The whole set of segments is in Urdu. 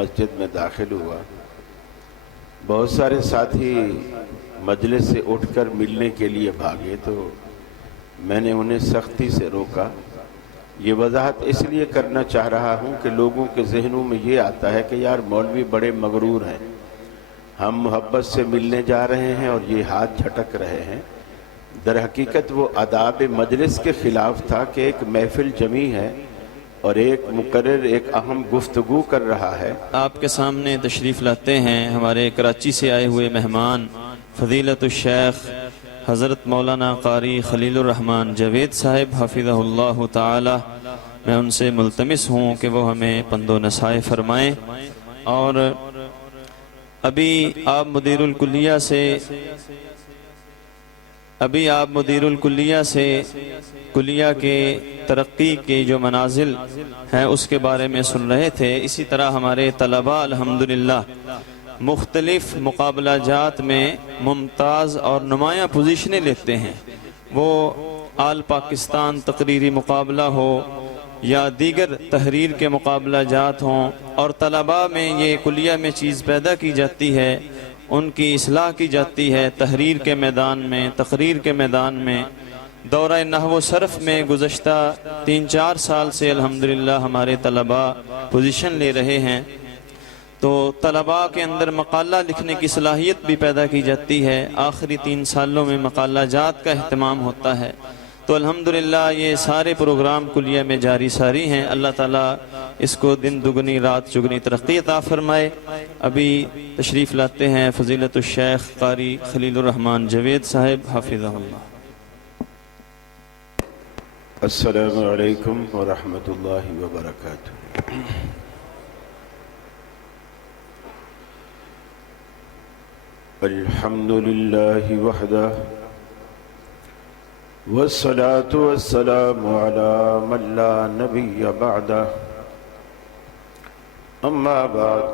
مسجد میں داخل ہوا، بہت سارے ساتھی مجلس سے اٹھ کر ملنے کے لیے بھاگے تو میں نے انہیں سختی سے روکا۔ یہ وضاحت اس لیے کرنا چاہ رہا ہوں کہ لوگوں کے ذہنوں میں یہ آتا ہے کہ یار مولوی بڑے مغرور ہیں، ہم محبت سے ملنے جا رہے ہیں اور یہ ہاتھ جھٹک رہے ہیں۔ در حقیقت وہ آداب مجلس کے خلاف تھا کہ ایک محفل جمی ہے اور ایک مقرر ایک اہم گفتگو کر رہا ہے۔ آپ کے سامنے تشریف لاتے ہیں ہمارے کراچی سے آئے ہوئے مہمان فضیلت الشیخ حضرت مولانا قاری خلیل الرحمن جاوید صاحب حفظہ اللہ تعالی۔ میں ان سے ملتمس ہوں کہ وہ ہمیں پند و نصائح فرمائیں، اور ابھی آپ مدیر الکلیہ سے کلیہ کے ترقی کے جو منازل ہیں اس کے بارے میں سن رہے تھے۔ اسی طرح ہمارے طلباء الحمدللہ مختلف مقابلہ جات میں ممتاز اور نمایاں پوزیشنیں لیتے ہیں، وہ آل پاکستان تقریری مقابلہ ہو یا دیگر تحریر کے مقابلہ جات ہوں، اور طلباء میں یہ کلیہ میں چیز پیدا کی جاتی ہے، ان کی اصلاح کی جاتی ہے تحریر کے میدان میں، تقریر کے میدان میں۔ دورہ نحو و صرف میں گزشتہ 3-4 سال سے الحمدللہ ہمارے طلباء پوزیشن لے رہے ہیں، تو طلباء کے اندر مقالہ لکھنے کی صلاحیت بھی پیدا کی جاتی ہے۔ آخری 3 سالوں میں مقالہ جات کا اہتمام ہوتا ہے، تو الحمدللہ یہ سارے پروگرام کلیہ میں جاری ساری ہیں۔ اللہ تعالیٰ اس کو دن دگنی رات چگنی ترقی عطا فرمائے۔ ابھی تشریف لاتے ہیں فضیلت الشیخ قاری خلیل الرحمن جاوید صاحب حفظہ اللہ۔ السلام علیکم ورحمۃ اللہ وبرکاتہ۔ الحمد للہ وحدہ والصلاة والسلام على من لا نبی بعدہ، اما بعد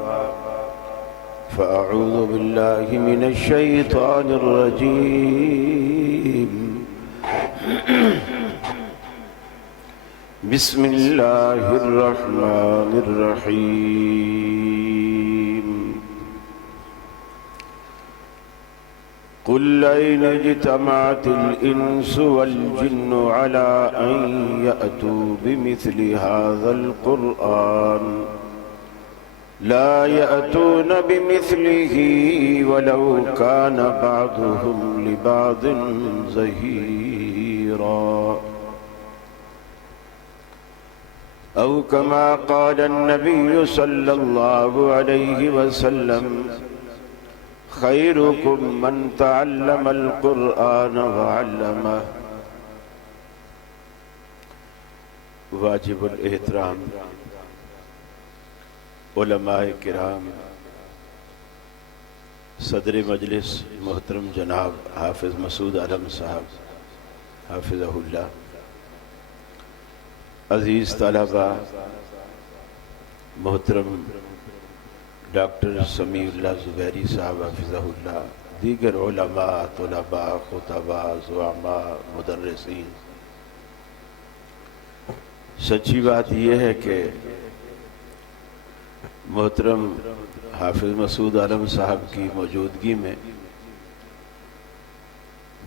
فاعوذ باللہ من الشیطان الرجیم، بسم اللہ الرحمن الرحیم۔ قل لئن اجتمعت الإنس والجن على أن يأتوا بمثل هذا القرآن لا يأتون بمثله ولو كان بعضهم لبعض ظهيرا، أو كما قال النبي صلى الله عليه وسلم خيركم من تعلم القرآن وعلمه۔ واجب الاحترام علماء کرام، صدر مجلس محترم جناب حافظ مسعود عالم صاحب حافظہ اللہ، عزیز طلبہ محترم ڈاکٹر سمیع اللہ زبیری صاحب حفظہ اللہ، دیگر علماء، طلباء، خطباء، زعماء، مدرسین، سچی بات یہ ہے کہ محترم حافظ مسعود عالم صاحب کی موجودگی میں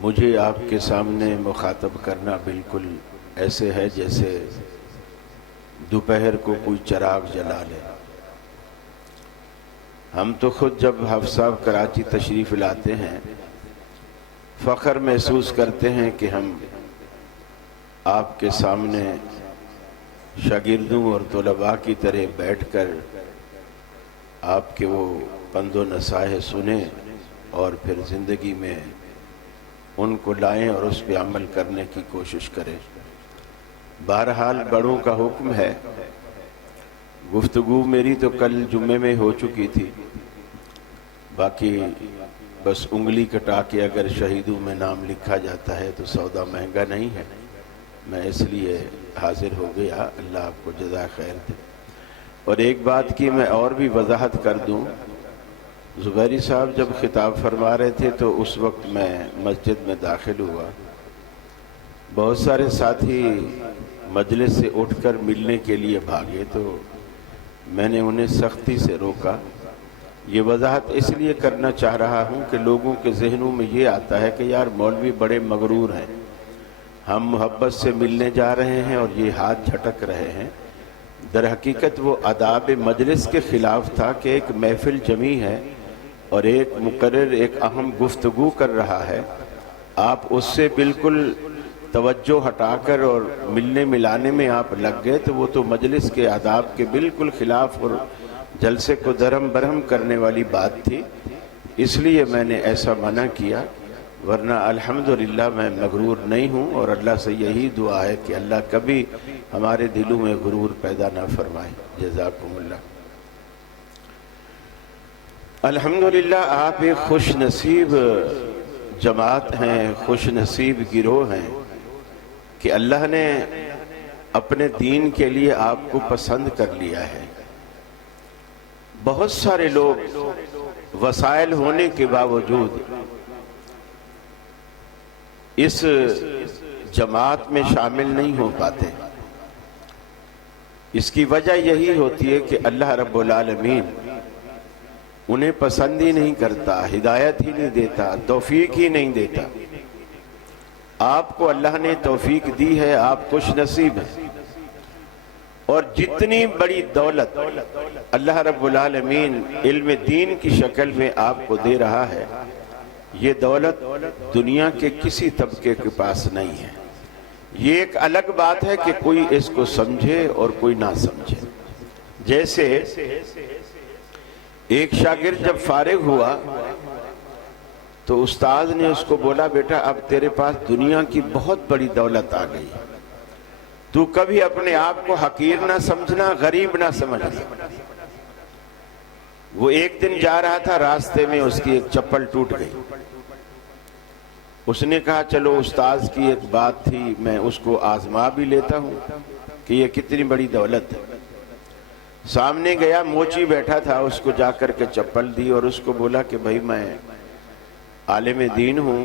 مجھے آپ کے سامنے مخاطب کرنا بالکل ایسے ہے جیسے دوپہر کو کوئی چراغ جلا لے۔ ہم تو خود جب حافظ صاحب کراچی تشریف لاتے ہیں فخر محسوس کرتے ہیں کہ ہم آپ کے سامنے شاگردوں اور طلباء کی طرح بیٹھ کر آپ کے وہ پند و نصائح سنیں اور پھر زندگی میں ان کو لائیں اور اس پہ عمل کرنے کی کوشش کریں۔ بہرحال بڑوں کا حکم ہے، گفتگو میری تو کل جمعے میں ہو چکی تھی، باقی بس انگلی کٹا کے اگر شہیدوں میں نام لکھا جاتا ہے تو سودا مہنگا نہیں ہے، میں اس لیے حاضر ہو گیا۔ اللہ آپ کو جزائے خیر دے۔ اور ایک بات کی میں اور بھی وضاحت کر دوں، زبیری صاحب جب خطاب فرما رہے تھے تو اس وقت میں مسجد میں داخل ہوا، بہت سارے ساتھی مجلس سے اٹھ کر ملنے کے لیے بھاگے تو میں نے انہیں سختی سے روکا۔ یہ وضاحت اس لیے کرنا چاہ رہا ہوں کہ لوگوں کے ذہنوں میں یہ آتا ہے کہ یار مولوی بڑے مغرور ہیں، ہم محبت سے ملنے جا رہے ہیں اور یہ ہاتھ جھٹک رہے ہیں۔ در حقیقت وہ آداب مجلس کے خلاف تھا کہ ایک محفل جمی ہے اور ایک مقرر ایک اہم گفتگو کر رہا ہے، آپ اس سے بالکل توجہ ہٹا کر اور ملنے ملانے میں آپ لگ گئے، تو وہ تو مجلس کے آداب کے بالکل خلاف اور جلسے کو درہم برہم کرنے والی بات تھی۔ اس لیے میں نے ایسا منع کیا، ورنہ الحمدللہ میں مغرور نہیں ہوں، اور اللہ سے یہی دعا ہے کہ اللہ کبھی ہمارے دلوں میں غرور پیدا نہ فرمائے۔ جزاکم اللہ۔ الحمدللہ آپ ایک خوش نصیب جماعت ہیں، خوش نصیب گروہ ہیں کہ اللہ نے اپنے دین کے لیے آپ کو پسند کر لیا ہے۔ بہت سارے لوگ وسائل ہونے کے باوجود اس جماعت میں شامل نہیں ہو پاتے۔ اس کی وجہ یہی ہوتی ہے کہ اللہ رب العالمین انہیں پسند ہی نہیں کرتا، ہدایت ہی نہیں دیتا، توفیق ہی نہیں دیتا۔ آپ کو اللہ نے توفیق دی ہے، آپ خوش نصیب ہیں، اور جتنی بڑی دولت اللہ رب العالمین علم دین کی شکل میں آپ کو دے رہا ہے، یہ دولت دنیا کے کسی طبقے کے پاس نہیں ہے۔ یہ ایک الگ بات ہے کہ کوئی اس کو سمجھے اور کوئی نہ سمجھے۔ جیسے ایک شاگرد جب فارغ ہوا تو استاد نے اس کو بولا، بیٹا اب تیرے پاس دنیا کی بہت بڑی دولت آ گئی، تو کبھی اپنے آپ کو حقیر نہ سمجھنا، غریب نہ سمجھنا۔ وہ ایک دن جا رہا تھا، راستے میں اس کی ایک چپل ٹوٹ گئی۔ اس نے کہا چلو استاد کی ایک بات تھی، میں اس کو آزما بھی لیتا ہوں کہ یہ کتنی بڑی دولت ہے۔ سامنے گیا، موچی بیٹھا تھا، اس کو جا کر کے چپل دی اور اس کو بولا کہ بھائی میں عالم دین ہوں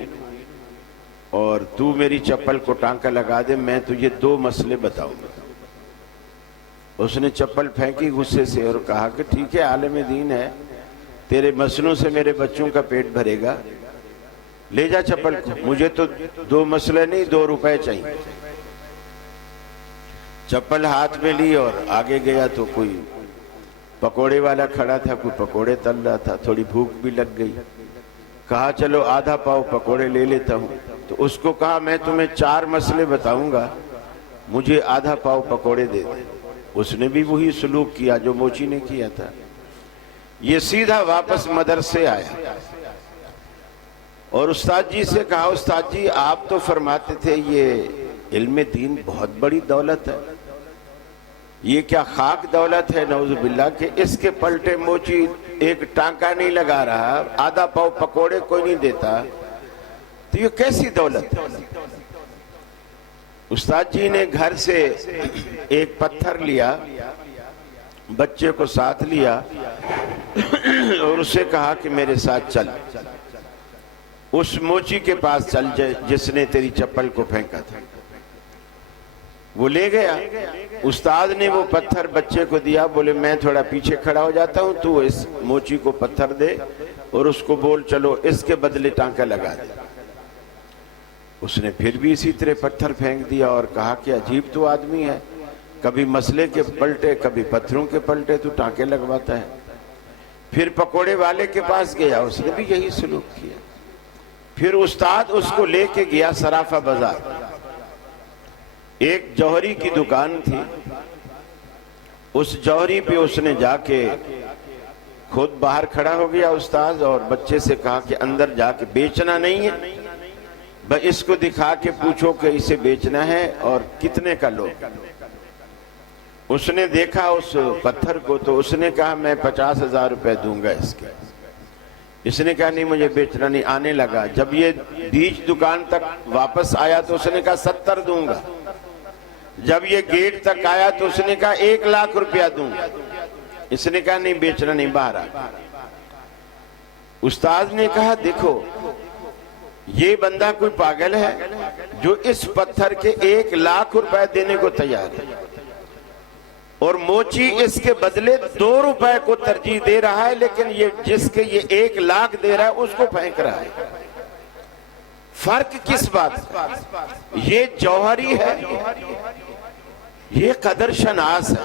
اور تو میری چپل کو ٹانکا لگا دے، میں تجھے 2 مسئلے بتاؤں گا۔ اس نے چپل پھینکی غصے سے اور کہا کہ ٹھیک ہے عالم دین ہے، تیرے مسئلوں سے میرے بچوں کا پیٹ بھرے گا، لے جا چپل کو، مجھے تو 2 مسئلے نہیں 2 روپے چاہیے۔ چپل ہاتھ میں لی اور آگے گیا تو کوئی پکوڑے والا کھڑا تھا، کوئی پکوڑے تل رہا تھا، تھوڑی بھوک بھی لگ گئی، کہا چلو آدھا پاؤ پکوڑے لے لیتا ہوں۔ تو اس کو کہا میں تمہیں 4 مسئلے بتاؤں گا، مجھے آدھا پاؤ پکوڑے دے دے۔ اس نے بھی وہی سلوک کیا جو موچی نے کیا تھا۔ یہ سیدھا واپس مدرسے آیا اور استاد جی سے کہا، استاد جی آپ تو فرماتے تھے یہ علم دین بہت بڑی دولت ہے، یہ کیا خاک دولت ہے نعوذ باللہ کہ اس کے پلٹے موچی ایک ٹانکا نہیں لگا رہا، آدھا پاؤ پکوڑے کوئی نہیں دیتا، تو یہ کیسی دولت ہے؟ استاد جی نے گھر سے ایک پتھر لیا، بچے کو ساتھ لیا اور اسے کہا کہ میرے ساتھ چل، اس موچی کے پاس چل جائے جس نے تیری چپل کو پھینکا تھا۔ وہ لے گیا، استاد نے وہ پتھر بچے کو دیا، بولے میں تھوڑا پیچھے کھڑا ہو جاتا ہوں، تو اس موچی کو پتھر دے اور اس کو بول چلو اس کے بدلے ٹانکا لگا دے۔ اس نے پھر بھی اسی طرح پتھر پھینک دیا اور کہا کہ عجیب تو آدمی ہے، کبھی مسئلے کے پلٹے کبھی پتھروں کے پلٹے تو ٹانکے لگواتا ہے۔ پھر پکوڑے والے کے پاس گیا، اس نے بھی یہی سلوک کیا۔ پھر استاد اس کو لے کے گیا صرافہ بازار، ایک جوہری کی دکان تھی، اس جوہری پہ اس نے جا کے خود باہر کھڑا ہو گیا استاد، اور بچے سے کہا کہ اندر جا کے بیچنا نہیں ہے، بس اس کو دکھا کے پوچھو کہ اسے بیچنا ہے اور کتنے کا لو۔ اس نے دیکھا اس پتھر کو تو اس نے کہا میں 50,000 روپے دوں گا اس کے۔ اس نے کہا نہیں مجھے بیچنا نہیں، آنے لگا، جب یہ بیچ دکان تک واپس آیا تو اس نے کہا 70 دوں گا، جب یہ گیٹ تک آیا تو اس نے کہا 1 لاکھ روپیہ دوں گا۔ اس نے کہا نہیں بیچنا نہیں، باہر آ۔ استاد نے کہا دیکھو یہ بندہ کوئی پاگل ہے جو اس پتھر کے 1 لاکھ روپے دینے کو تیار ہے، اور موچی اس کے بدلے 2 روپے کو ترجیح دے رہا ہے، لیکن جس کے یہ 1 لاکھ دے رہا ہے اس کو پھینک رہا ہے۔ فرق کس بات کا؟ یہ جوہری ہے، یہ قدر شناس ہے،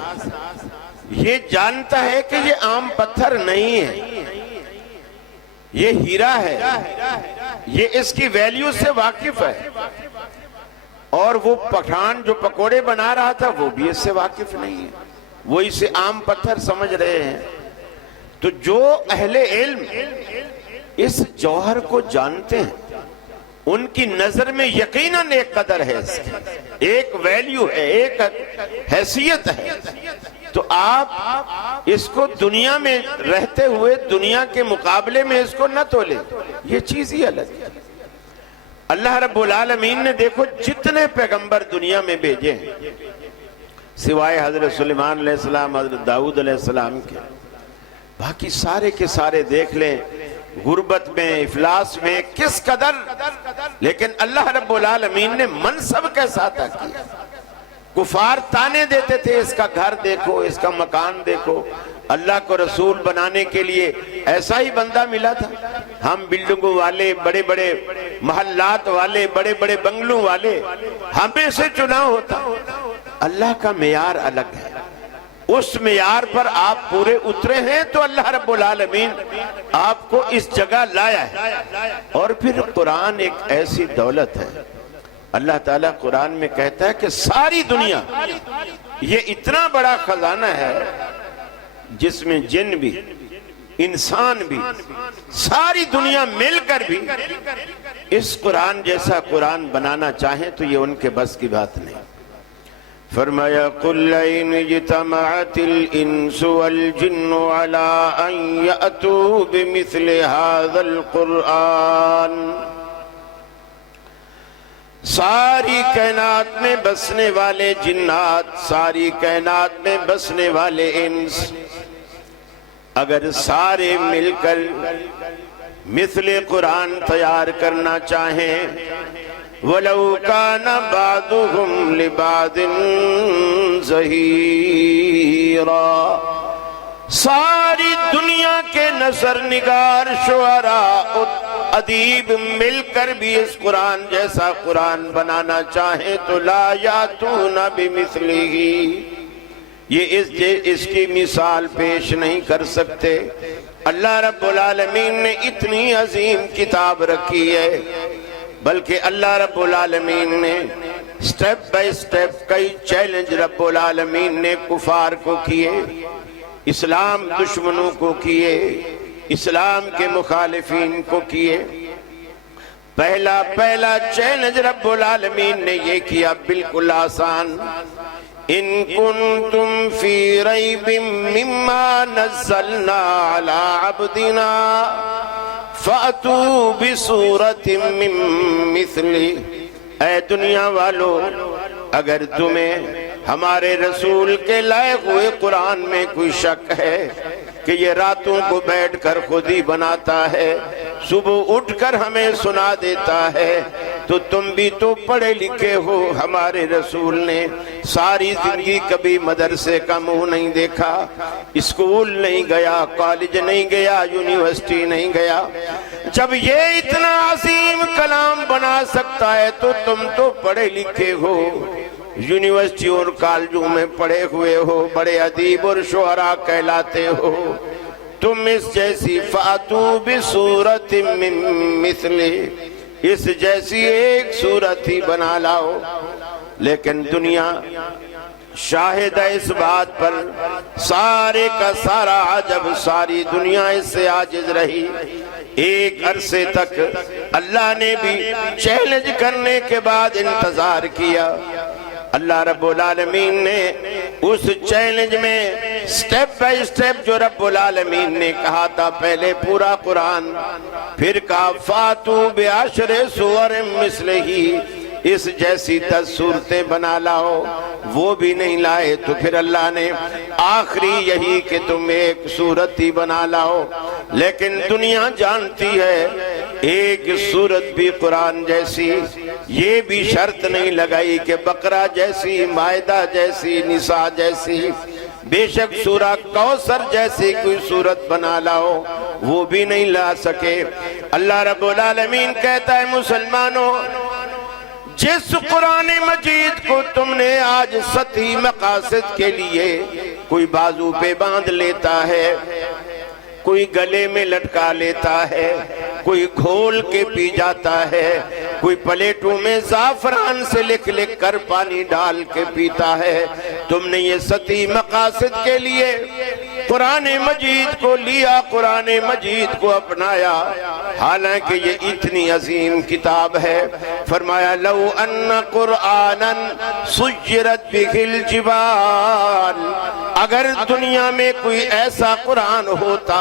یہ جانتا ہے کہ یہ عام پتھر نہیں ہے، یہ ہیرا ہے، یہ اس کی ویلیو سے واقف ہے۔ اور وہ پٹھان جو پکوڑے بنا رہا تھا وہ بھی اس سے واقف نہیں ہے، وہ اسے عام پتھر سمجھ رہے ہیں۔ تو جو اہل علم اس جوہر کو جانتے ہیں ان کی نظر میں یقیناً ایک قدر ہے، اس کی ایک ویلیو ہے، ایک حیثیت ہے۔ تو آپ اس کو دنیا میں رہتے ہوئے دنیا کے مقابلے میں اس کو نہ تولے، یہ چیز ہی الگ ہے۔ اللہ رب العالمین نے دیکھو جتنے پیغمبر دنیا میں بھیجے ہیں سوائے حضرت سلیمان علیہ السلام، حضرت داؤد علیہ السلام کے، باقی سارے کے سارے دیکھ لیں غربت میں، افلاس میں کس قدر، لیکن اللہ رب العالمین نے منصب کیسا عطا کیا۔ کفار تانے دیتے تھے، اس کا گھر دیکھو، اس کا مکان دیکھو، اللہ کو رسول بنانے کے لیے ایسا ہی بندہ ملا تھا۔ ہم بلڈنگوں والے، بڑے بڑے محلات والے، بڑے بڑے بنگلوں والے، ہمیں سے چنا ہوتا۔ اللہ کا معیار الگ ہے، اس معیار پر آپ پورے اترے ہیں تو اللہ رب العالمین آپ کو اس جگہ لایا ہے۔ اور پھر قرآن ایک ایسی دولت ہے، اللہ تعالیٰ قرآن میں کہتا ہے کہ ساری دنیا یہ اتنا بڑا خزانہ ہے جس میں جن بھی، انسان بھی، ساری دنیا مل کر بھی اس قرآن جیسا قرآن بنانا چاہیں تو یہ ان کے بس کی بات نہیں۔ فرمایا قُلْ لَئِنِ اجْتَمَعَتِ الْإِنسُ وَالْجِنُّ عَلَىٰ أَن يَأْتُوا بِمِثْلِ هَذَا الْقُرْآنِ، ساری کائنات میں بسنے والے جنات، ساری کائنات میں بسنے والے انس اگر سارے مل کر مثل قرآن تیار کرنا چاہیں، وَلَوْ كَانَ بَعْضُهُمْ لِبَعْضٍ ظَهِيرًا، ساری دنیا کے نثر نگار، شعراء، ادیب مل کر بھی اس قرآن جیسا قرآن بنانا چاہیں تو لا یاتون بمثلہ، یہ اس کی مثال پیش نہیں کر سکتے۔ اللہ رب العالمین نے اتنی عظیم کتاب رکھی ہے، بلکہ اللہ رب العالمین نے سٹیپ بائی سٹیپ کئی چیلنج رب العالمین نے کفار کو کیے، اسلام دشمنوں کو کیے، اسلام کے مخالفین کو کیے۔ پہلا چیلنج رب العالمین نے یہ کیا بالکل آسان، ان کنتم فی ریب مما نزلنا علی عبدنا فَأْتُوا بِسُورَةٍ مِّن مِّثْلِهِ، اے دنیا والو اگر تمہیں ہمارے رسول کے لائے ہوئے قرآن میں کوئی شک ہے کہ یہ راتوں کو بیٹھ کر خود ہی بناتا ہے، صبح اٹھ کر ہمیں سنا دیتا ہے، تو تم بھی تو پڑھے لکھے ہو، ہمارے رسول نے ساری زندگی کبھی مدرسے کا منہ نہیں دیکھا، اسکول نہیں گیا، کالج نہیں گیا، یونیورسٹی نہیں گیا، جب یہ اتنا عظیم کلام بنا سکتا ہے تو تم تو پڑھے لکھے ہو، یونیورسٹی اور کالجوں میں پڑھے ہوئے ہو، بڑے ادیب اور شعراء کہلاتے ہو، تم اس جیسی فَأْتُوا بِسُورَةٍ مِّن مِّثْلِهِ، اس جیسی ایک صورت ہی بنا لاؤ۔ لیکن دنیا شاہد ہے اس بات پر، سارے کا سارا عجب، ساری دنیا اس سے عاجز رہی۔ ایک عرصے تک اللہ نے بھی چیلنج کرنے کے بعد انتظار کیا، اللہ رب العالمین نے اس چیلنج میں سٹیپ بائی سٹیپ جو رب العالمین نے کہا تھا، پہلے پورا قرآن، پھر کہا فَاتُوا بِعَشْرِ سُوَرٍ مِّثْلِهِ، اس جیسی 10 صورتیں بنا لاؤ، وہ بھی نہیں لائے، تو پھر اللہ نے آخری یہی کہ تم ایک صورت ہی بنا لاؤ۔ لیکن دنیا جانتی ہے ایک صورت بھی قرآن جیسی، یہ بھی شرط نہیں لگائی کہ بقرہ جیسی، مائدہ جیسی، نساء جیسی، بے شک سورہ کوثر جیسی کوئی صورت بنا لاؤ وہ بھی نہیں لا سکے۔ اللہ رب العالمین کہتا ہے مسلمانوں، جس قرآن مجید کو تم نے آج سطحی مقاصد کے لیے کوئی بازو پہ باندھ لیتا ہے، کوئی گلے میں لٹکا لیتا ہے، کوئی گھول کے پی جاتا ہے، کوئی پلیٹوں میں زعفران سے لکھ لکھ کر پانی ڈال کے پیتا ہے، تم نے یہ سطحی مقاصد کے لیے قرآن مجید کو لیا، قرآن مجید کو اپنایا، حالانکہ یہ اتنی عظیم کتاب ہے۔ فرمایا لو ان قرآنا سجرت بہ الجبال، اگر دنیا میں کوئی ایسا قرآن ہوتا،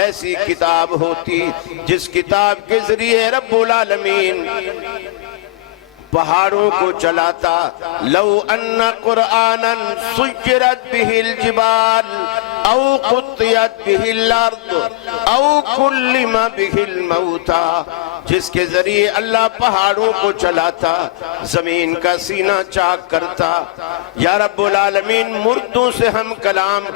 ایسی کتاب ہوتی جس کتاب کے ذریعے رب العالمین پہاڑوں کو چلاتا، لو ان قرآنا سجرت بہ الجبال او قطعت بہ الارض او کلم بہ الموتى، جس کے ذریعے اللہ پہاڑوں کو چلاتا، زمین کا سینہ چاک کرتا، یا رب العالمین مردوں سے ہم کلام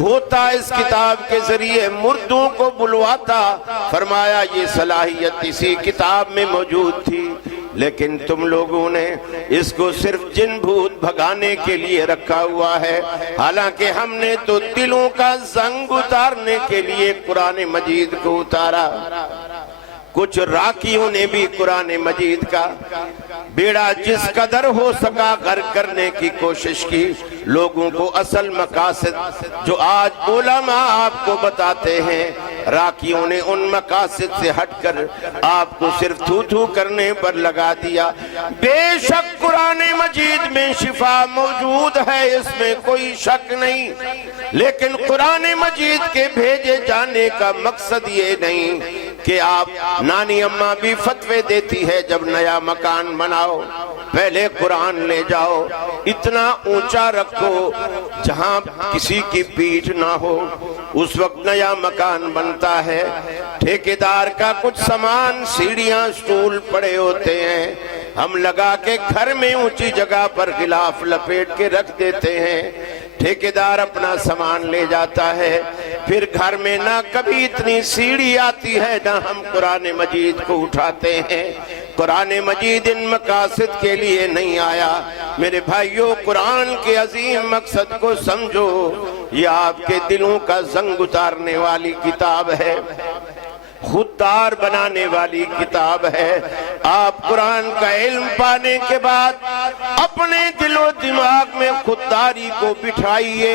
ہوتا، اس کتاب کے ذریعے مردوں کو بلواتا۔ فرمایا یہ صلاحیت اسی کتاب میں موجود تھی، لیکن تم لوگوں نے اس کو صرف جن بھوت بھگانے کے لیے رکھا ہوا ہے، حالانکہ ہم نے تو دلوں کا زنگ اتارنے کے لیے قرآن مجید کو اتارا۔ کچھ راکیوں نے بھی قرآن مجید کا بیڑا جس قدر ہو سکا غرق کرنے کی کوشش کی، لوگوں کو اصل مقاصد جو آج علماء آپ کو بتاتے ہیں، راکیوں نے ان مقاصد سے ہٹ کر آپ کو صرف تھو تھو کرنے پر لگا دیا۔ بے شک قرآن مجید میں شفا موجود ہے، اس میں کوئی شک نہیں، لیکن قرآن مجید کے بھیجے جانے کا مقصد یہ نہیں کہ آپ نانی اماں بھی فتوے دیتی ہے جب نیا مکان بناؤ پہلے قرآن لے جاؤ، اتنا اونچا رکھو جہاں کسی کی پیٹھ نہ ہو، اس وقت نیا مکان بنتا ہے، ٹھیکیدار کا کچھ سامان سیڑھیاں سٹول پڑے ہوتے ہیں، ہم لگا کے گھر میں اونچی جگہ پر غلاف لپیٹ کے رکھ دیتے ہیں، ٹھیکیدار اپنا سامان لے جاتا ہے، پھر گھر میں نہ کبھی اتنی سیڑھی آتی ہے نہ ہم قرآن مجید کو اٹھاتے ہیں۔ قرآن مجید ان مقاصد کے لیے نہیں آیا۔ میرے بھائیوں، قرآن کے عظیم مقصد کو سمجھو، یہ آپ کے دلوں کا زنگ اتارنے والی کتاب ہے، خوددار بنانے والی کتاب ہے۔ آپ قرآن کا علم پانے کے بعد اپنے دل و دماغ میں خودداری کو بٹھائیے۔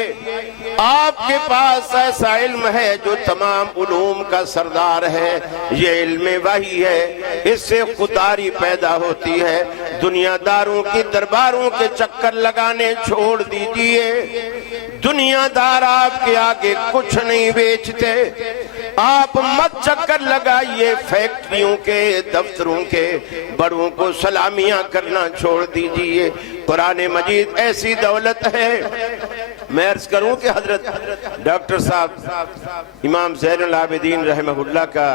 آپ کے پاس ایسا علم ہے جو تمام علوم کا سردار ہے، یہ علم وحی ہے، اس سے خودداری پیدا ہوتی ہے۔ دنیا داروں کی درباروں کے چکر لگانے چھوڑ دیجئے، دنیا دار آپ کے آگے کچھ نہیں بیچتے، آپ مت چکر لگائیے فیکٹریوں کے، دفتروں کے، بڑوں کو سلامیاں کرنا چھوڑ دیجئے۔ قرآن مجید ایسی دولت ہے، میں عرض کروں کہ حضرت ڈاکٹر صاحب امام زین العابدین رحمہ اللہ کا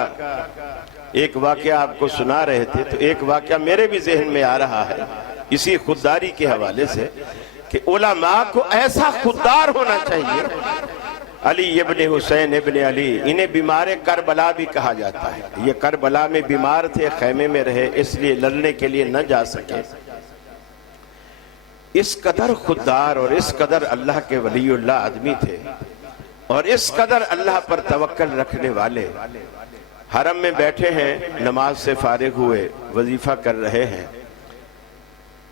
ایک واقعہ آپ کو سنا رہے تھے، تو ایک واقعہ میرے بھی ذہن میں آ رہا ہے اسی خودداری کے حوالے سے کہ علماء کو ایسا خوددار ہونا چاہیے۔ علی ابن حسین ابن علی، انہیں بیمار کربلا بھی کہا جاتا ہے، یہ کربلا میں بیمار تھے، خیمے میں رہے، اس لیے لڑنے کے لیے نہ جا سکے۔ اس قدر خوددار اور اس قدر اللہ کے ولی اللہ آدمی تھے، اور اس قدر اللہ پر توکل رکھنے والے، حرم میں بیٹھے ہیں، نماز سے فارغ ہوئے، وظیفہ کر رہے ہیں،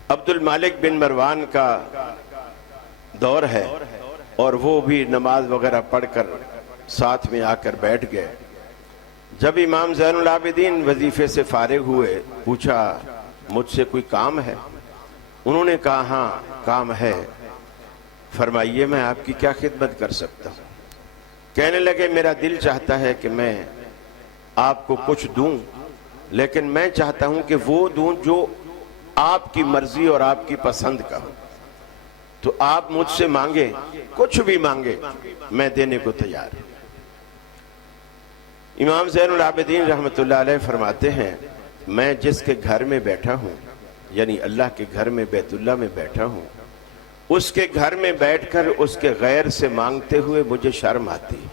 عبد المالک بن مروان کا دور ہے، اور وہ بھی نماز وغیرہ پڑھ کر ساتھ میں آ کر بیٹھ گئے۔ جب امام زین العابدین وظیفے سے فارغ ہوئے، پوچھا مجھ سے کوئی کام ہے؟ انہوں نے کہا ہاں کام ہے، فرمائیے میں آپ کی کیا خدمت کر سکتا ہوں؟ کہنے لگے میرا دل چاہتا ہے کہ میں آپ کو کچھ دوں، لیکن میں چاہتا ہوں کہ وہ دوں جو آپ کی مرضی اور آپ کی پسند کا ہو، تو آپ مجھ سے مانگیں، کچھ بھی مانگیں، میں دینے کو تیار ہوں۔ امام زین العابدین رحمۃ اللہ علیہ فرماتے ہیں میں جس کے گھر میں بیٹھا ہوں، یعنی اللہ کے گھر میں بیت اللہ میں بیٹھا ہوں، اس کے گھر میں بیٹھ کر اس کے غیر سے مانگتے ہوئے مجھے شرم آتی ہے۔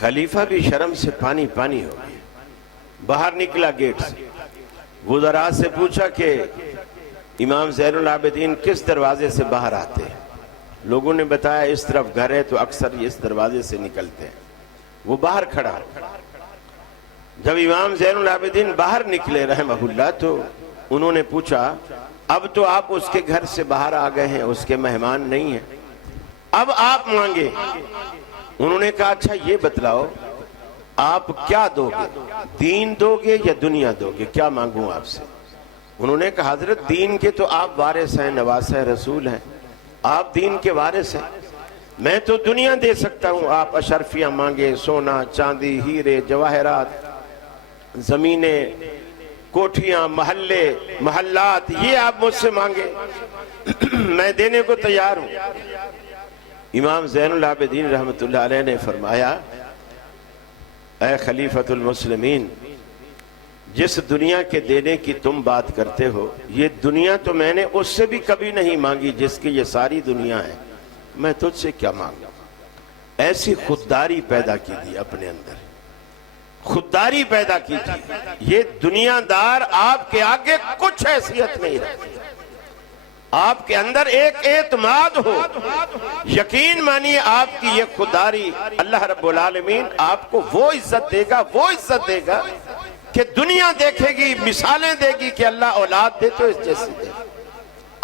خلیفہ بھی شرم سے پانی پانی ہو گیا، باہر نکلا گیٹ سے، وزراء سے پوچھا کہ امام زین العابدین کس دروازے سے باہر آتے ہیں؟ لوگوں نے بتایا اس طرف گھر ہے تو اکثر اس دروازے سے نکلتے ہیں۔ وہ باہر کھڑا، جب امام زین العابدین باہر نکلے رحمہ اللہ تو انہوں نے پوچھا اب تو آپ اس کے گھر سے باہر آ گئے ہیں، اس کے مہمان نہیں ہیں، اب آپ مانگے۔ انہوں نے کہا اچھا یہ بتلاؤ آپ کیا دو گے، دین دو گے یا دنیا دو گے، کیا مانگوں آپ سے؟ انہوں نے کہا حضرت دین کے تو آپ وارث ہیں، نواسہ رسول ہیں، آپ دین کے وارث ہیں، میں تو دنیا دے سکتا ہوں، آپ اشرفیاں مانگے، سونا چاندی ہیرے جواہرات زمینیں کوٹھیاں محلے محلات، یہ آپ مجھ سے مانگے میں دینے کو تیار ہوں۔ امام زین العابدین رحمت اللہ علیہ نے فرمایا اے خلیفۃ المسلمین، جس دنیا کے دینے کی تم بات کرتے ہو یہ دنیا تو میں نے اس سے بھی کبھی نہیں مانگی جس کی یہ ساری دنیا ہے، میں تجھ سے کیا مانگا؟ ایسی خودداری پیدا کی تھی اپنے اندر، خودداری پیدا کی تھی۔ یہ دنیا دار آپ کے آگے کچھ حیثیت نہیں رکھتی، آپ کے اندر ایک اعتماد ہو، یقین مانیے آپ کی یہ خودداری اللہ رب العالمین آپ کو وہ عزت دے گا کہ دنیا دیکھے گی، مثالیں دے گی کہ اللہ اولاد دے تو اس جیسی دے،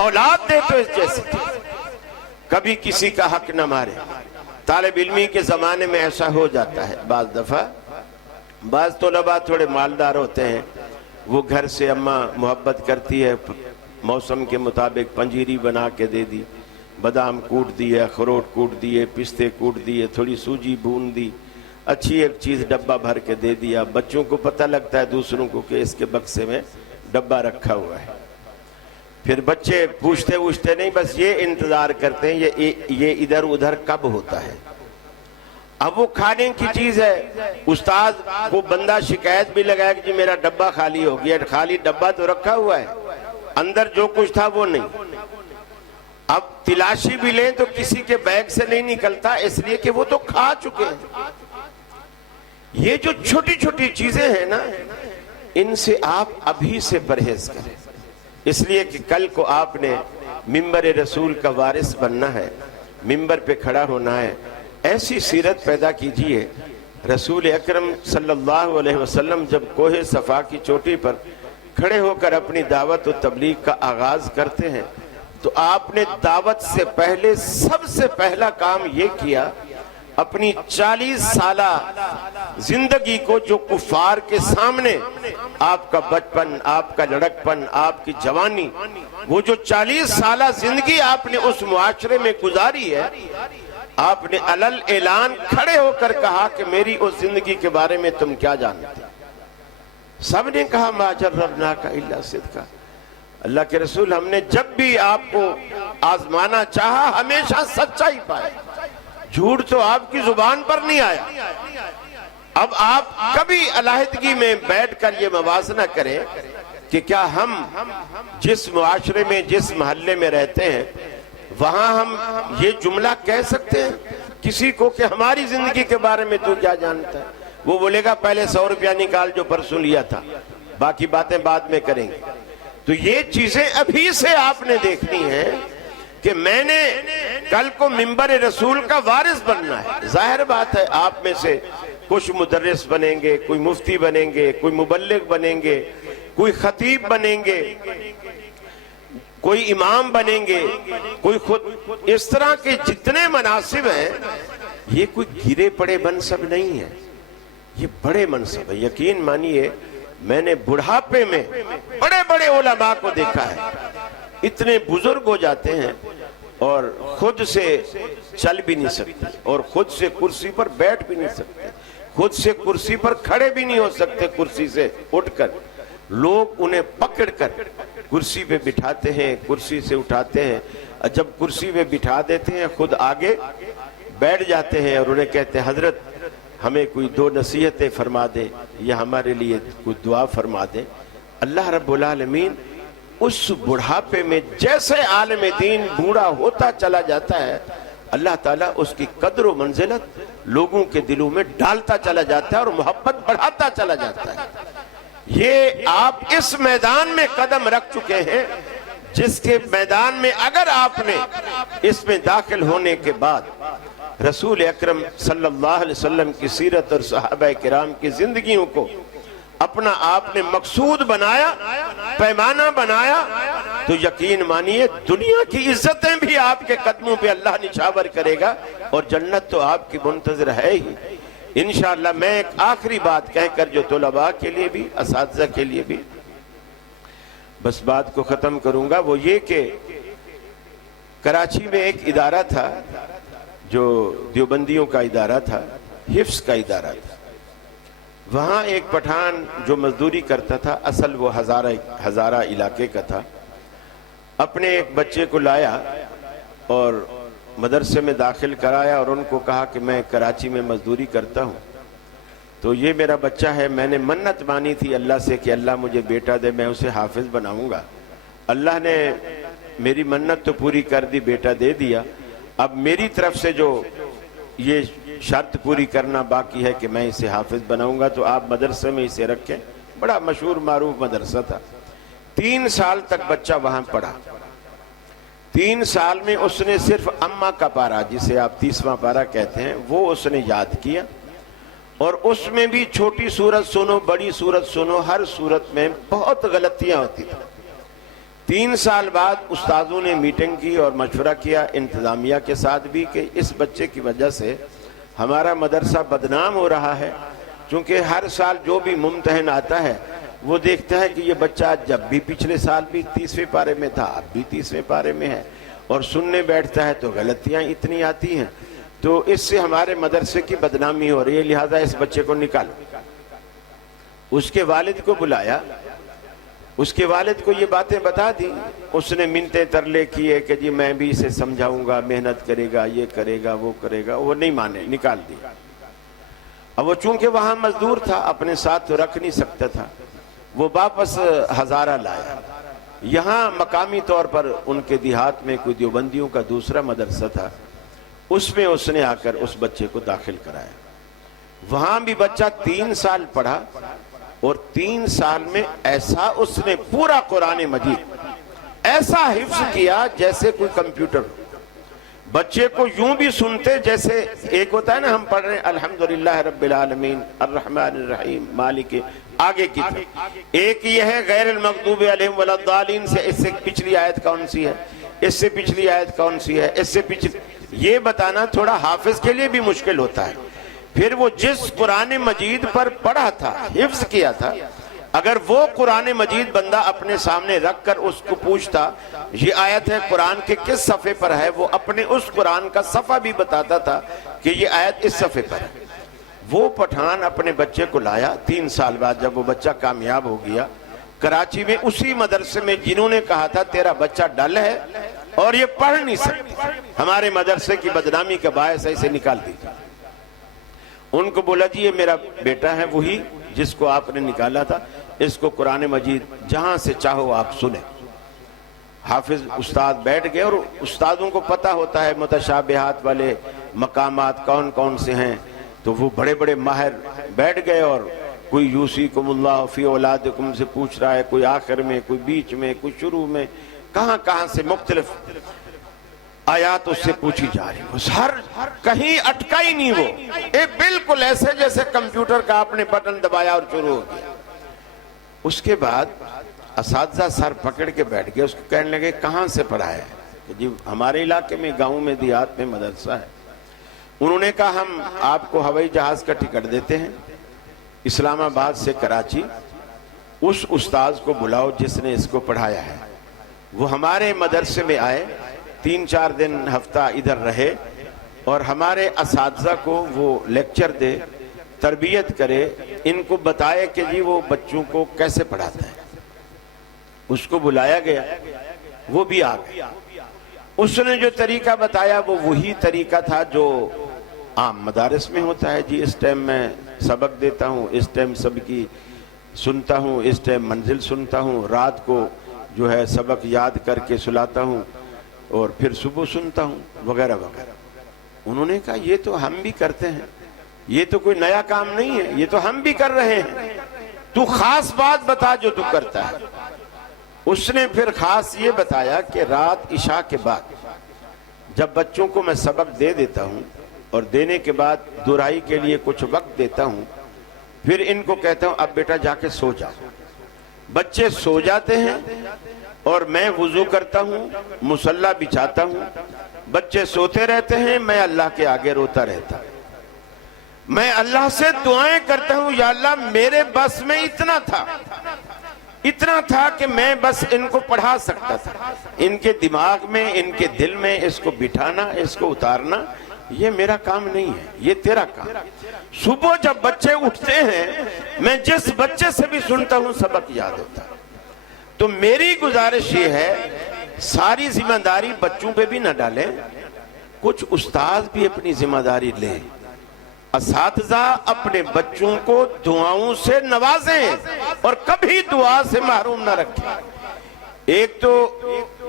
اولاد دے تو اس جیسی دے، کبھی کسی کا حق نہ مارے۔ طالب علمی کے زمانے میں ایسا ہو جاتا ہے، بعض دفعہ بعض طلباء تھوڑے مالدار ہوتے ہیں، وہ گھر سے اماں محبت کرتی ہے، موسم کے مطابق پنجیری بنا کے دے دی، بادام کوٹ دیے، اخروٹ کوٹ دیے، پستے کوٹ دیے، تھوڑی سوجی بھون دی، اچھی ایک چیز ڈبہ بھر کے دے دیا۔ بچوں کو پتہ لگتا ہے دوسروں کو کہ اس کے بکسے میں ڈبہ رکھا ہوا ہے، پھر بچے پوچھتے نہیں، بس یہ انتظار کرتے ہیں یہ ادھر ادھر کب ہوتا ہے۔ اب وہ کھانے کی چیز ہے، استاد کو بندہ شکایت بھی لگایا کہ جی میرا ڈبہ خالی ہو گیا، خالی ڈبہ تو رکھا ہوا ہے، اندر جو کچھ تھا وہ نہیں۔ اب تلاشی بھی لیں تو کسی کے بیگ سے نہیں نکلتا، اس لیے کہ وہ تو کھا چکے ہیں۔ یہ جو چھوٹی چھوٹی چیزیں ہیں نا، ان سے آپ ابھی سے پرہیز کریں، اس لیے کہ کل کو آپ نے منبر رسول کا وارث بننا ہے، منبر پہ کھڑا ہونا ہے۔ ایسی سیرت پیدا کیجئے۔ رسول اکرم صلی اللہ علیہ وسلم جب کوہ صفا کی چوٹی پر کھڑے ہو کر اپنی دعوت و تبلیغ کا آغاز کرتے ہیں تو آپ نے دعوت سے پہلے سب سے پہلا کام یہ کیا، اپنی 40 سالہ زندگی کو جو کفار کے سامنے آپ کا بچپن، آپ کا لڑکپن، آپ کی جوانی، وہ جو 40 سالہ زندگی آپ نے اس معاشرے میں گزاری ہے، آپ نے علل اعلان کھڑے ہو کر کہا کہ میری اس زندگی کے بارے میں تم کیا جانتے؟ سب نے کہا ما جربناک الا صدقا، اللہ کے رسول ہم نے جب بھی آپ کو آزمانا چاہا ہمیشہ سچائی پائے، جھوٹ تو آپ کی زبان پر نہیں آیا۔ اب آپ کبھی علیحدگی میں بیٹھ کر یہ موازنہ کریں کہ کیا ہم جس معاشرے میں جس محلے میں رہتے ہیں وہاں ہم یہ جملہ کہہ سکتے ہیں کسی کو کہ ہماری زندگی کے بارے میں تو کیا جانتا ہے؟ وہ بولے گا پہلے 100 روپیہ نکال جو پرسوں لیا تھا، باقی باتیں بعد میں کریں گے۔ تو یہ چیزیں ابھی سے آپ نے دیکھنی ہیں کہ میں نے کل کو منبر رسول کا وارث بننا ہے۔ ظاہر بات ہے آپ میں سے کچھ مدرس بنیں گے، کوئی مفتی بنیں گے، کوئی مبلغ بنیں گے، کوئی خطیب بنیں گے، کوئی امام بنیں گے، کوئی خود، اس طرح کے جتنے مناصب ہیں یہ کوئی گرے پڑے منصب نہیں ہے، یہ بڑے منصب ہے۔ یقین مانیے میں نے بڑھاپے میں بڑے بڑے علماء کو دیکھا ہے، اتنے بزرگ ہو جاتے ہیں اور خود سے چل بھی نہیں سکتے، اور خود سے کرسی پر بیٹھ بھی نہیں سکتے، خود سے کرسی پر کھڑے بھی نہیں ہو سکتے، کرسی سے اٹھ کر لوگ انہیں پکڑ کر کرسی پہ بٹھاتے ہیں، کرسی سے اٹھاتے ہیں، جب کرسی پہ بٹھا دیتے ہیں خود آگے بیٹھ جاتے ہیں اور انہیں کہتے ہیں حضرت ہمیں کوئی 2 نصیحتیں فرما دیں یا ہمارے لیے کوئی دعا فرما دیں۔ اللہ رب العالمین اس بڑھاپے میں جیسے عالم دین بوڑھا ہوتا چلا جاتا ہے، اللہ تعالیٰ اس کی قدر و منزلت لوگوں کے دلوں میں ڈالتا چلا جاتا ہے اور محبت بڑھاتا چلا جاتا ہے۔ یہ آپ اس میدان میں قدم رکھ چکے ہیں جس کے میدان میں اگر آپ نے اس میں داخل ہونے کے بعد رسول اکرم صلی اللہ علیہ وسلم کی سیرت اور صحابہ کرام کی زندگیوں کو اپنا آپ نے مقصود بنایا، پیمانہ بنایا، تو یقین مانیے دنیا کی عزتیں بھی آپ کے قدموں پہ اللہ نچھاور کرے گا اور جنت تو آپ کی منتظر ہے ہی۔ انشاءاللہ میں ایک آخری بات کہہ کر جو طلباء کے لیے بھی، اساتذہ کے لیے بھی بس بات کو ختم کروں گا، وہ یہ کہ کراچی میں ایک ادارہ تھا جو دیوبندیوں کا ادارہ تھا، حفظ کا ادارہ تھا۔ وہاں ایک پٹھان جو مزدوری کرتا تھا، اصل وہ ہزارہ علاقے کا تھا، اپنے ایک بچے کو لایا اور مدرسے میں داخل کرایا اور ان کو کہا کہ میں کراچی میں مزدوری کرتا ہوں، تو یہ میرا بچہ ہے، میں نے منت مانی تھی اللہ سے کہ اللہ مجھے بیٹا دے، میں اسے حافظ بناؤں گا۔ اللہ نے میری منت تو پوری کر دی، بیٹا دے دیا۔ اب میری طرف سے جو یہ شرط پوری کرنا باقی ہے کہ میں اسے حافظ بناؤں گا، تو آپ مدرسے میں اسے رکھیں۔ بڑا مشہور معروف مدرسہ تھا۔ 3 سال تک بچہ وہاں پڑھا۔ 3 سال میں اس نے صرف اماں کا پارہ، جسے آپ 30واں پارہ کہتے ہیں، وہ اس نے یاد کیا، اور اس میں بھی چھوٹی سورت سنو بڑی سورت سنو، ہر سورت میں بہت غلطیاں ہوتی تھیں۔ 3 سال بعد استاذوں نے میٹنگ کی اور مشورہ کیا انتظامیہ کے ساتھ بھی کہ اس بچے کی وجہ سے ہمارا مدرسہ بدنام ہو رہا ہے، چونکہ ہر سال جو بھی ممتحن آتا ہے وہ دیکھتا ہے کہ یہ بچہ جب بھی پچھلے سال بھی 30ویں پارے میں تھا، اب بھی 30ویں پارے میں ہے، اور سننے بیٹھتا ہے تو غلطیاں اتنی آتی ہیں، تو اس سے ہمارے مدرسے کی بدنامی ہو رہی ہے، لہذا اس بچے کو نکالو۔ اس کے والد کو بلایا، اس کے والد کو یہ باتیں بتا دی، اس نے منتیں ترلے کیے کہ جی میں بھی اسے سمجھاؤں گا، محنت کرے گا، یہ کرے گا، وہ کرے گا، وہ نہیں مانے، نکال دیا۔ اب وہ چونکہ وہاں مزدور تھا، اپنے ساتھ تو رکھ نہیں سکتا تھا، وہ واپس ہزارہ لایا۔ یہاں مقامی طور پر ان کے دیہات میں کوئی دیوبندیوں کا دوسرا مدرسہ تھا، اس میں اس نے آ کر اس بچے کو داخل کرایا۔ وہاں بھی بچہ 3 سال پڑھا، اور 3 سال میں ایسا اس نے پورا قرآن مجید ایسا حفظ کیا جیسے کوئی کمپیوٹر ہو۔ بچے کو یوں بھی سنتے جیسے ایک ہوتا ہے نا، ہم پڑھ رہے ہیں الحمدللہ رب العالمین الرحمن الرحیم مالک، آگے کی طرف ایک یہ ہے غیر المغضوب علیہم ولا الضالین سے، اس سے پچھلی آیت کون سی ہے، اس سے پچھلی آیت کون سی ہے، اس سے پچھلی، یہ بتانا تھوڑا حافظ کے لیے بھی مشکل ہوتا ہے۔ پھر وہ جس قرآن مجید پر پڑھا تھا، حفظ کیا تھا، اگر وہ قرآن مجید بندہ اپنے سامنے رکھ کر اس کو پوچھتا یہ آیت ہے قرآن کے کس صفحے پر ہے، وہ اپنے اس قرآن کا صفحہ بھی بتاتا تھا کہ یہ آیت اس صفحے پر ہے۔ وہ پٹھان اپنے بچے کو لایا 3 سال بعد، جب وہ بچہ کامیاب ہو گیا، کراچی میں اسی مدرسے میں جنہوں نے کہا تھا تیرا بچہ ڈل ہے اور یہ پڑھ نہیں سکتا، ہمارے مدرسے کی بدنامی کا باعث ہے، اسے نکال دیجیے۔ ان کو بولا جی یہ میرا بیٹا ہے، وہی جس کو آپ نے نکالا تھا، اس کو قرآن مجید جہاں سے چاہو آپ سنیں۔ حافظ استاد بیٹھ گئے، اور استادوں کو پتہ ہوتا ہے متشابہات والے مقامات کون کون سے ہیں، تو وہ بڑے بڑے ماہر بیٹھ گئے، اور کوئی یوصیکم اللہ فی اولادکم سے پوچھ رہا ہے، کوئی آخر میں، کوئی بیچ میں، کوئی شروع میں، کہاں کہاں سے مختلف آیات اس سے پوچھی جا رہی ہے، ہر کہیں اٹکا ہی نہیں وہ، بالکل ایسے جیسے کمپیوٹر کا آپ نے بٹن دبایا اور شروع ہو گیا۔ اس کے بعد اساتذہ سر پکڑ کے بیٹھ گئے، اس کو کہنے لگے کہاں سے پڑھا ہے، کہ جی ہمارے علاقے میں، گاؤں میں، دیہات میں مدرسہ ہے۔ انہوں نے کہا ہم آپ کو ہوائی جہاز کا ٹکٹ دیتے ہیں اسلام آباد سے کراچی، اس استاذ کو بلاؤ جس نے اس کو پڑھایا ہے، وہ ہمارے مدرسے میں آئے، 3-4 دن ہفتہ ادھر رہے، اور ہمارے اساتذہ کو وہ لیکچر دے، تربیت کرے، ان کو بتائے کہ جی وہ بچوں کو کیسے پڑھاتا ہے۔ اس کو بلایا گیا، وہ بھی آ گیا۔ اس نے جو طریقہ بتایا وہ وہی طریقہ تھا جو عام مدارس میں ہوتا ہے، جی اس ٹائم میں سبق دیتا ہوں، اس ٹائم سب کی سنتا ہوں، اس ٹائم منزل سنتا ہوں، رات کو جو ہے سبق یاد کر کے سلاتا ہوں اور پھر صبح سنتا ہوں وغیرہ وغیرہ۔ انہوں نے کہا یہ تو ہم بھی کرتے ہیں، یہ تو کوئی نیا کام نہیں ہے، یہ تو ہم بھی کر رہے ہیں، تو خاص بات بتا جو تو کرتا ہے۔ اس نے پھر خاص یہ بتایا کہ رات عشاء کے بعد جب بچوں کو میں سبق دے دیتا ہوں اور دینے کے بعد دہرائی کے لیے کچھ وقت دیتا ہوں، پھر ان کو کہتا ہوں اب بیٹا جا کے سو جاؤ۔ بچے سو جاتے ہیں اور میں وضو کرتا ہوں، مصلی بچھاتا ہوں، بچے سوتے رہتے ہیں، میں اللہ کے آگے روتا رہتا ہوں، میں اللہ سے دعائیں کرتا ہوں، یا اللہ میرے بس میں اتنا تھا کہ میں بس ان کو پڑھا سکتا تھا، ان کے دماغ میں، ان کے دل میں اس کو بٹھانا، اس کو اتارنا یہ میرا کام نہیں ہے، یہ تیرا کام۔ صبح جب بچے اٹھتے ہیں میں جس بچے سے بھی سنتا ہوں سبق یاد ہوتا ہے۔ تو میری گزارش یہ ہے ساری ذمہ داری بچوں پہ بھی نہ ڈالیں، کچھ استاد بھی اپنی ذمہ داری لیں، اساتذہ اپنے بچوں کو دعاؤں سے نوازیں اور کبھی دعا سے محروم نہ رکھیں۔ ایک تو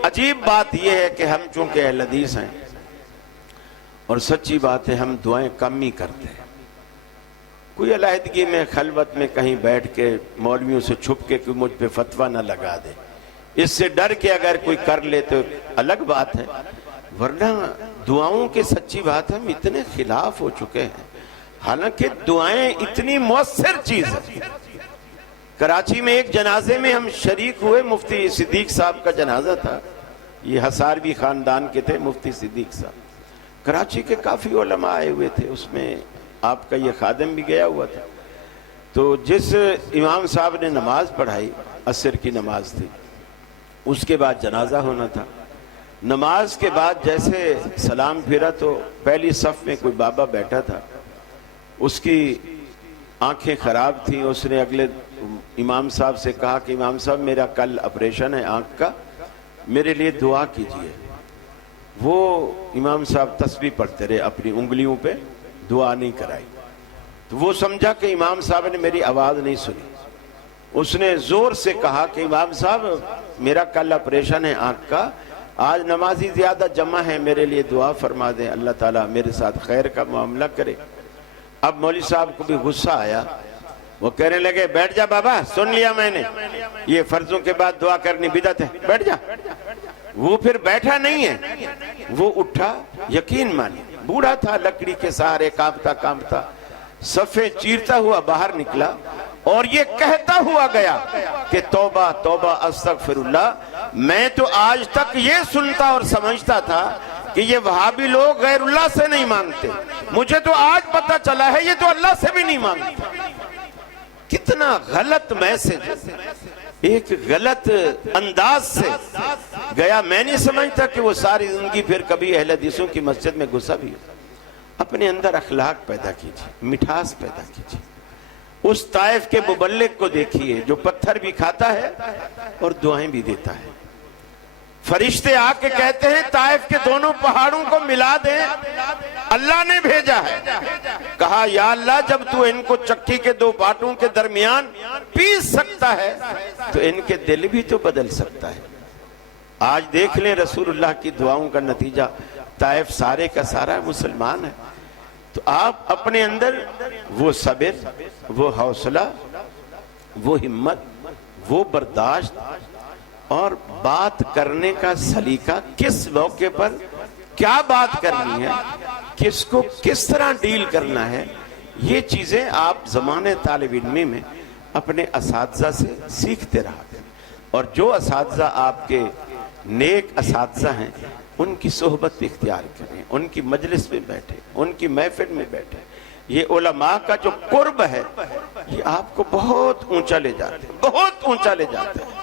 عجیب بات یہ ہے کہ ہم چونکہ اہل حدیث ہیں اور سچی بات ہے ہم دعائیں کم ہی کرتے ہیں۔ کوئی علیحدگی میں خلوت میں کہیں بیٹھ کے مولویوں سے چھپ کے کوئی مجھ پہ فتویٰ نہ لگا دے، اس سے ڈر کے اگر کوئی کر لے تو الگ بات ہے، ورنہ دعاؤں کے سچی بات ہم اتنے خلاف ہو چکے ہیں۔ حالانکہ دعائیں اتنی مؤثر چیز ہے۔ کراچی میں ایک جنازے میں ہم شریک ہوئے، مفتی صدیق صاحب کا جنازہ تھا، یہ ہساروی خاندان کے تھے مفتی صدیق صاحب، کراچی کے کافی علماء آئے ہوئے تھے، اس میں آپ کا یہ خادم بھی گیا ہوا تھا۔ تو جس امام صاحب نے نماز پڑھائی، عصر کی نماز تھی، اس کے بعد جنازہ ہونا تھا، نماز کے بعد جیسے سلام پھیرا تو پہلی صف میں کوئی بابا بیٹھا تھا، اس کی آنکھیں خراب تھیں، اس نے اگلے امام صاحب سے کہا کہ امام صاحب میرا کل آپریشن ہے آنکھ کا، میرے لیے دعا کیجئے۔ وہ امام صاحب تسبیح پڑھتے رہے، اپنی انگلیوں پہ دعا نہیں کرائی، تو وہ سمجھا کہ امام صاحب نے میری آواز نہیں سنی، اس نے زور سے کہا کہ امام صاحب میرا کل آپریشن ہے آنکھ کا، آج نمازی زیادہ جمع ہے، میرے لیے دعا فرما دیں، اللہ تعالیٰ میرے ساتھ خیر کا معاملہ کرے۔ اب مولوی صاحب کو بھی غصہ آیا، وہ کہنے لگے بیٹھ جا بابا، سن لیا میں نے، یہ فرضوں کے بعد دعا کرنی بدعت ہے، بیٹھ جا۔ وہ پھر بیٹھا نہیں ہے، وہ اٹھا، یقین مانی بوڑھا تھا، لکڑی کے سہارے کانپتا صفیں چیرتا ہوا باہر نکلا اور یہ کہتا ہوا گیا کہ توبہ توبہ استغفر اللہ، میں تو آج تک یہ سنتا اور سمجھتا تھا کہ یہ وہابی لوگ غیر اللہ سے نہیں مانگتے، مجھے تو آج پتہ چلا ہے یہ تو اللہ سے بھی نہیں مانگتے۔ کتنا غلط میسج، ایک غلط انداز سے گیا۔ میں نہیں سمجھتا کہ وہ ساری زندگی پھر کبھی اہل حدیثوں کی مسجد میں گھسا بھی ہو۔ اپنے اندر اخلاق پیدا کیجیے، مٹھاس پیدا کیجیے۔ اس طائف کے مبلغ کو دیکھیے جو پتھر بھی کھاتا ہے اور دعائیں بھی دیتا ہے۔ فرشتے آ کے کہتے ہیں طائف کے دونوں پہاڑوں کو ملا دیں، اللہ نے بھیجا ہے۔ کہا یا اللہ جب تو ان کو چکی کے دو باٹوں کے درمیان پیس سکتا ہے تو ان کے دل بھی تو بدل سکتا ہے۔ آج دیکھ لیں رسول اللہ کی دعاؤں کا نتیجہ، طائف سارے کا سارا مسلمان ہے۔ تو آپ اپنے اندر وہ صبر، وہ حوصلہ، وہ ہمت، وہ برداشت اور بات کرنے کا سلیقہ، کس موقع پر کیا بات کرنی ہے، کس کو کس طرح ڈیل کرنا ہے، یہ چیزیں آپ زمانے طالب علمی میں اپنے اساتذہ سے سیکھتے رہا۔ اور جو اساتذہ آپ کے نیک اساتذہ ہیں ان کی صحبت اختیار کریں، ان کی مجلس میں بیٹھیں، ان کی محفل میں بیٹھیں۔ یہ علماء کا جو قرب ہے یہ آپ کو بہت اونچا لے جاتے ہیں، بہت اونچا لے جاتے ہیں۔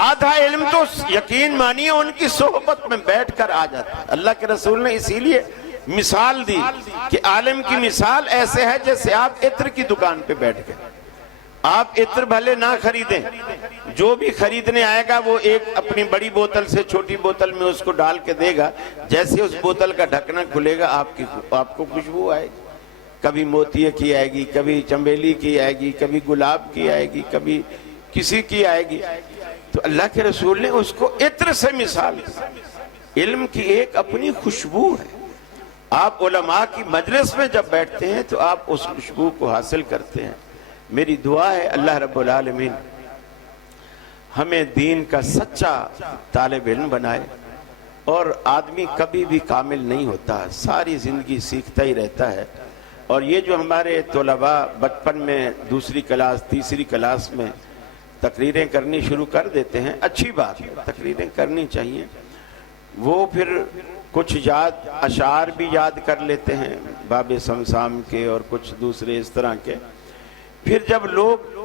آدھا علم تو یقین مانیے ان کی صحبت میں بیٹھ کر آ جاتا ہے۔ اللہ کے رسول نے اسی لیے مثال دی کہ عالم کی مثال ایسے ہے جیسے آپ عطر کی دکان پہ بیٹھ گئے۔ آپ عطر بھلے نہ خریدیں، جو بھی خریدنے آئے گا وہ ایک اپنی بڑی بوتل سے چھوٹی بوتل میں اس کو ڈال کے دے گا، جیسے اس بوتل کا ڈھکنا کھلے گا آپ کو خوشبو آئے گی، کبھی موتیے کی آئے گی، کبھی چنبیلی کی آئے گی، کبھی گلاب کی آئے گی، کبھی کسی کی آئے گی۔ تو اللہ کے رسول نے اس کو عطر سے مثال دی۔ علم کی ایک اپنی خوشبو ہے، آپ علماء کی مجلس میں جب بیٹھتے ہیں تو آپ اس خوشبو کو حاصل کرتے ہیں۔ میری دعا ہے اللہ رب العالمین ہمیں دین کا سچا طالب علم بنائے، اور آدمی کبھی بھی کامل نہیں ہوتا، ساری زندگی سیکھتا ہی رہتا ہے۔ اور یہ جو ہمارے طلباء بچپن میں دوسری کلاس تیسری کلاس میں تقریریں کرنی شروع کر دیتے ہیں، اچھی بات ہے، تقریریں کرنی چاہیے، وہ پھر کچھ اشعار بھی یاد کر لیتے ہیں باب سمسام کے اور کچھ دوسرے اس طرح کے، پھر جب لوگ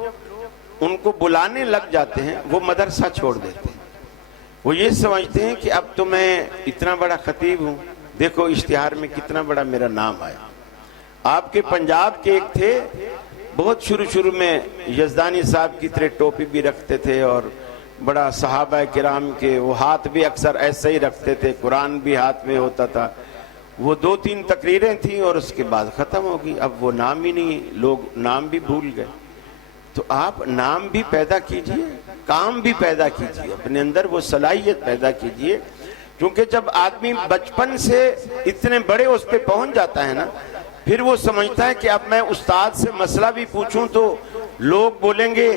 ان کو بلانے لگ جاتے ہیں وہ مدرسہ چھوڑ دیتے ہیں، وہ یہ سمجھتے ہیں کہ اب تو میں اتنا بڑا خطیب ہوں، دیکھو اشتہار میں کتنا بڑا میرا نام آیا۔ آپ کے پنجاب کے ایک تھے، بہت شروع میں یزدانی صاحب کی طرح ٹوپی بھی رکھتے تھے اور بڑا صحابہ کرام کے وہ ہاتھ بھی اکثر ایسے ہی رکھتے تھے، قرآن بھی ہاتھ میں ہوتا تھا۔ وہ 2-3 تقریریں تھیں اور اس کے بعد ختم ہو گئی، اب وہ نام ہی نہیں، لوگ نام بھی بھول گئے۔ تو آپ نام بھی پیدا کیجئے، کام بھی پیدا کیجئے، اپنے اندر وہ صلاحیت پیدا کیجئے، کیونکہ جب آدمی بچپن سے اتنے بڑے اس پہ پہنچ جاتا ہے نا، پھر وہ سمجھتا ہے کہ اب میں استاد سے مسئلہ بھی پوچھوں تو لوگ بولیں گے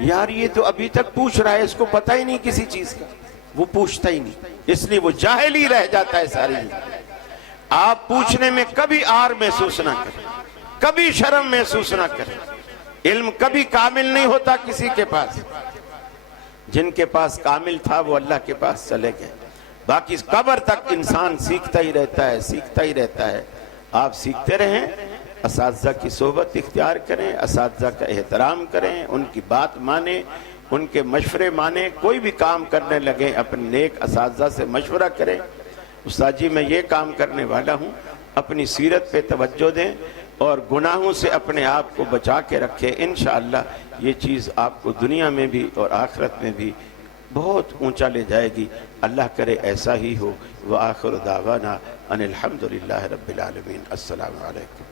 یار یہ تو ابھی تک پوچھ رہا ہے، اس کو پتہ ہی نہیں کسی چیز کا، وہ پوچھتا ہی نہیں، اس لیے وہ جاہل ہی رہ جاتا ہے ساری زندگی۔ آپ پوچھنے میں کبھی آر محسوس نہ کریں، کبھی شرم محسوس نہ کریں، علم کبھی کامل نہیں ہوتا کسی کے پاس، جن کے پاس کامل تھا وہ اللہ کے پاس چلے گئے، باقی قبر تک انسان سیکھتا ہی رہتا ہے، سیکھتا ہی رہتا ہے۔ آپ سیکھتے رہیں، اساتذہ کی صحبت اختیار کریں، اساتذہ کا احترام کریں، ان کی بات مانیں، ان کے مشورے مانیں، کوئی بھی کام کرنے لگیں اپنے نیک اساتذہ سے مشورہ کریں، استاد جی میں یہ کام کرنے والا ہوں، اپنی سیرت پہ توجہ دیں اور گناہوں سے اپنے آپ کو بچا کے رکھیں، انشاءاللہ یہ چیز آپ کو دنیا میں بھی اور آخرت میں بھی بہت اونچا لے جائے گی۔ اللہ کرے ایسا ہی ہو۔ وآخر دعوانا ان الحمدللہ رب العالمین۔ السلام علیکم۔